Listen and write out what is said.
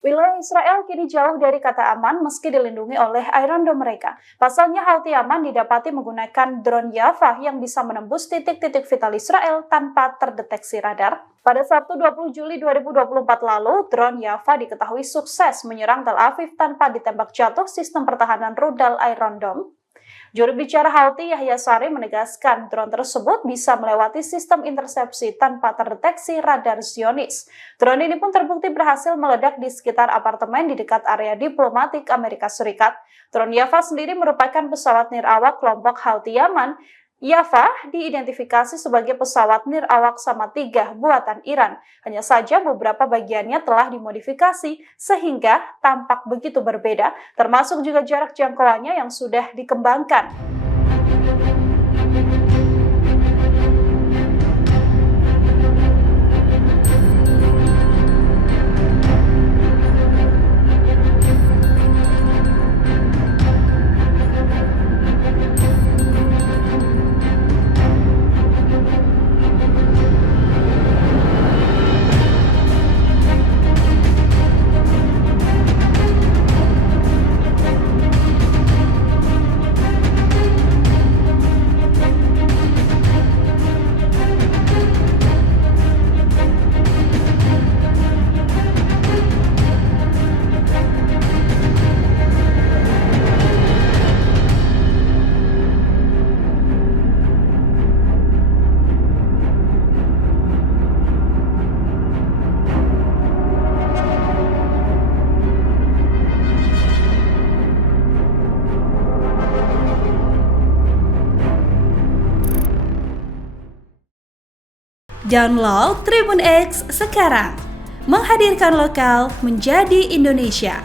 Wilayah Israel kini jauh dari kata aman meski dilindungi oleh Iron Dome mereka. Pasalnya Houthi aman didapati menggunakan drone Java yang bisa menembus titik-titik vital Israel tanpa terdeteksi radar. Pada Sabtu 20 Juli 2024 lalu, drone Java diketahui sukses menyerang Tel Aviv tanpa ditembak jatuh sistem pertahanan rudal Iron Dome. Juru bicara Houthi Yahya Saree menegaskan drone tersebut bisa melewati sistem intersepsi tanpa terdeteksi radar Zionis. Drone ini pun terbukti berhasil meledak di sekitar apartemen di dekat area diplomatik Amerika Serikat. Drone Java sendiri merupakan pesawat nirawak kelompok Houthi Yaman. Java diidentifikasi sebagai pesawat nirawak Sama-3 buatan Iran. Hanya saja beberapa bagiannya telah dimodifikasi sehingga tampak begitu berbeda, termasuk juga jarak jangkauannya yang sudah dikembangkan. Download Tribun X sekarang, menghadirkan lokal menjadi Indonesia.